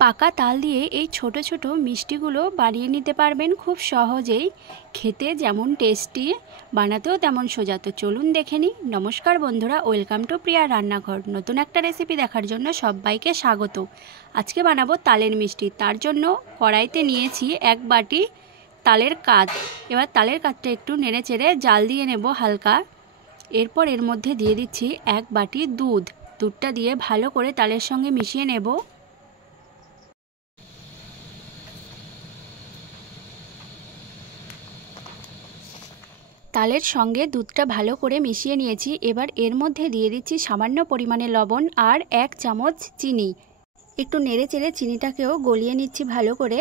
পাকা তাল দিয়ে এই ছোট ছোট মিষ্টিগুলো বানিয়ে নিতে পারবেন খুব সহজেই। খেতে যেমন টেস্টি, বানাতেও তেমন সোজা। তো চলুন দেখে নিই। নমস্কার বন্ধুরা, ওয়েলকাম টু প্রিয়া রান্নাঘর। নতুন একটা রেসিপি দেখার জন্য সবাইকে স্বাগত। আজকে বানাবো তালের মিষ্টি। তার জন্য কড়াইতে নিয়েছি 1 বাটি তালের কাত। এবার তালের কাতটা একটু নেড়ে চেড়ে জাল দিয়ে নেব হালকা। এরপর এর মধ্যে দিয়ে দিচ্ছি 1 বাটি দুধ। দুধটা দিয়ে ভালো করে তালের সঙ্গে মিশিয়ে নেব। তালের সঙ্গে দুধটা ভালো করে মিশিয়ে নিয়েছি। এবার এর মধ্যে দিয়ে দিচ্ছি সামান্য পরিমাণে লবণ আর 1 চামচ চিনি। একটু নেড়ে চেড়ে চিনিটাকেও গলিয়ে নিচ্ছি ভালো করে।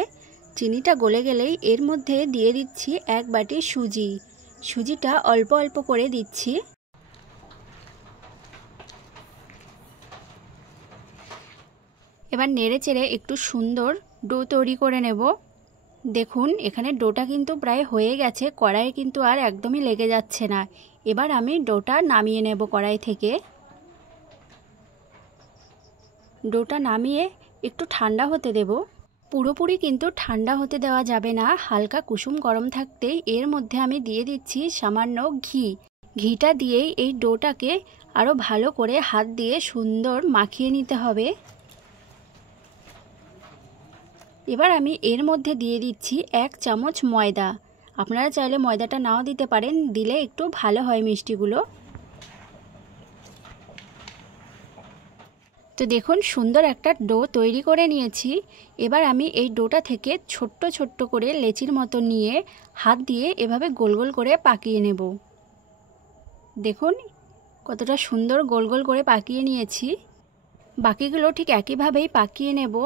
চিনিটা গলে গেলেই এর মধ্যে দিয়ে দিচ্ছি 1 বাটি সুজি। সুজিটা অল্প অল্প করে দিচ্ছি। এবার নেড়ে চেড়ে একটু সুন্দর ডো তৈরি করে নেব। দেখুন এখানে ডোটা কিন্তু প্রায় হয়ে গেছে, কড়াইয়ে কিন্তু আর একদমই লেগে যাচ্ছে না। এবার আমি ডোটা নামিয়ে নেব কড়াই থেকে। ডোটা নামিয়ে একটু ঠান্ডা হতে দেব। পুরোপুরি কিন্তু ঠান্ডা হতে দেওয়া যাবে না, হালকা কুসুম গরম থাকতেই এর মধ্যে আমি দিয়ে দিচ্ছি সামান্য ঘি। ঘিটা দিয়েই এই ডোটাকে আরও ভালো করে হাত দিয়ে সুন্দর মাখিয়ে নিতে হবে। এবার আমি এর মধ্যে দিয়ে দিচ্ছি 1 চামচ ময়দা। আপনারা চাইলে ময়দাটা নাও দিতে পারেন, দিলে একটু ভালো হয় মিষ্টিগুলো। তো দেখুন সুন্দর একটা ডো তৈরি করে নিয়েছি। এবার আমি এই ডোটা থেকে ছোট্ট ছোট্ট করে লেচির মতো নিয়ে হাত দিয়ে এভাবে গোল গোল করে পাকিয়ে নেব। দেখুন কতটা সুন্দর গোল গোল করে পাকিয়ে নিয়েছি। বাকিগুলো ঠিক একইভাবেই পাকিয়ে নেব।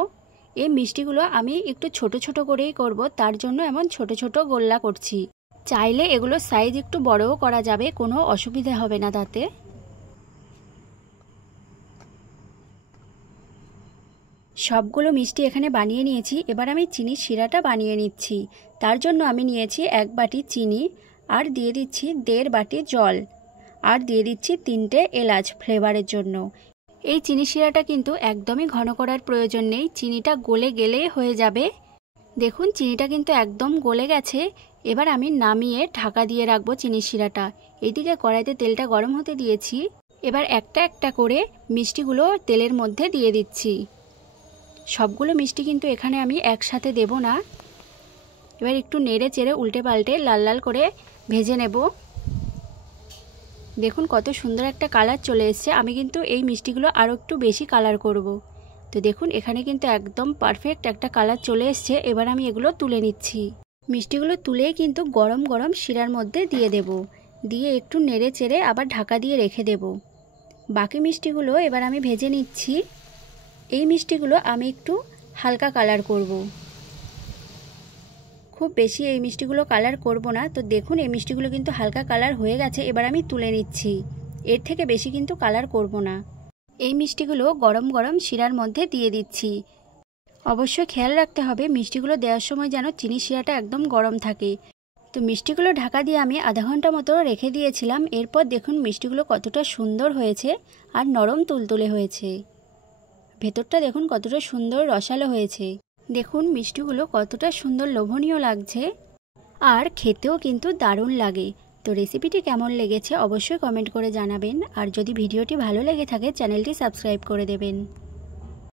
এই মিষ্টিগুলো আমি একটু ছোট ছোট করেই করব, তার জন্য এমন ছোট ছোট গোল্লা করছি। চাইলে এগুলো সাইজ একটু বড়ও করা যাবে, কোনো অসুবিধা হবে না তাতে। সবগুলো মিষ্টি এখানে বানিয়ে নিয়েছি। এবার আমি চিনির শিরাটা বানিয়ে নিচ্ছি। তার জন্য আমি নিয়েছি 1 বাটি চিনি, আর দিয়ে দিচ্ছি 1.5 বাটি জল, আর দিয়ে দিচ্ছি 3টে এলাচ ফ্লেভারের জন্য। এই চিনি শিরাটা কিন্তু একদমই ঘন করার প্রয়োজন নেই, চিনিটা গলে গেলেই হয়ে যাবে। দেখুন চিনিটা কিন্তু একদম গলে গেছে। এবার আমি নামিয়ে ঢাকা দিয়ে রাখবো চিনির শিরাটা। এইদিকে কড়াইতে তেলটা গরম হতে দিয়েছি। এবার একটা একটা করে মিষ্টিগুলো তেলের মধ্যে দিয়ে দিচ্ছি। সবগুলো মিষ্টি কিন্তু এখানে আমি একসাথে দেব না। এবার একটু নেড়ে চেড়ে উল্টে পাল্টে লাল লাল করে ভেজে নেব। দেখুন কত সুন্দর একটা কালার চলে এসেছে। আমি কিন্তু এই মিষ্টিগুলো আরও একটু বেশি কালার করব। তো দেখুন এখানে কিন্তু একদম পারফেক্ট একটা কালার চলে এসেছে। এবার আমি এগুলো তুলে নিচ্ছি। মিষ্টিগুলো তুলেই কিন্তু গরম গরম শিরার মধ্যে দিয়ে দেব। দিয়ে একটু নেড়ে চেড়ে আবার ঢাকা দিয়ে রেখে দেব। বাকি মিষ্টিগুলো এবার আমি ভেজে নিচ্ছি। এই মিষ্টিগুলো আমি একটু হালকা কালার করব, খুব বেশি এই মিষ্টিগুলো কালার করব না। তো দেখুন এই মিষ্টিগুলো কিন্তু হালকা কালার হয়ে গেছে। এবার আমি তুলে নিচ্ছি। এর থেকে বেশি কিন্তু কালার করব না। এই মিষ্টিগুলো গরম গরম শিরার মধ্যে দিয়ে দিচ্ছি। অবশ্যই খেয়াল রাখতে হবে মিষ্টিগুলো দেওয়ার সময় যেন চিনি শিরাটা একদম গরম থাকে। তো মিষ্টিগুলো ঢাকা দিয়ে আমি আধা ঘন্টা মতো রেখে দিয়েছিলাম। এরপর দেখুন মিষ্টিগুলো কতটা সুন্দর হয়েছে আর নরম তুলতুলে হয়েছে। ভেতরটা দেখুন কতটা সুন্দর রসালো হয়েছে। দেখুন মিষ্টিগুলো কতটা সুন্দর লোভনীয় লাগছে, আর খেতেও কিন্তু দারুণ লাগে। তো রেসিপিটি কেমন লেগেছে অবশ্যই কমেন্ট করে জানাবেন। আর যদি ভিডিওটি ভালো লেগে থাকে চ্যানেলটি সাবস্ক্রাইব করে দেবেন।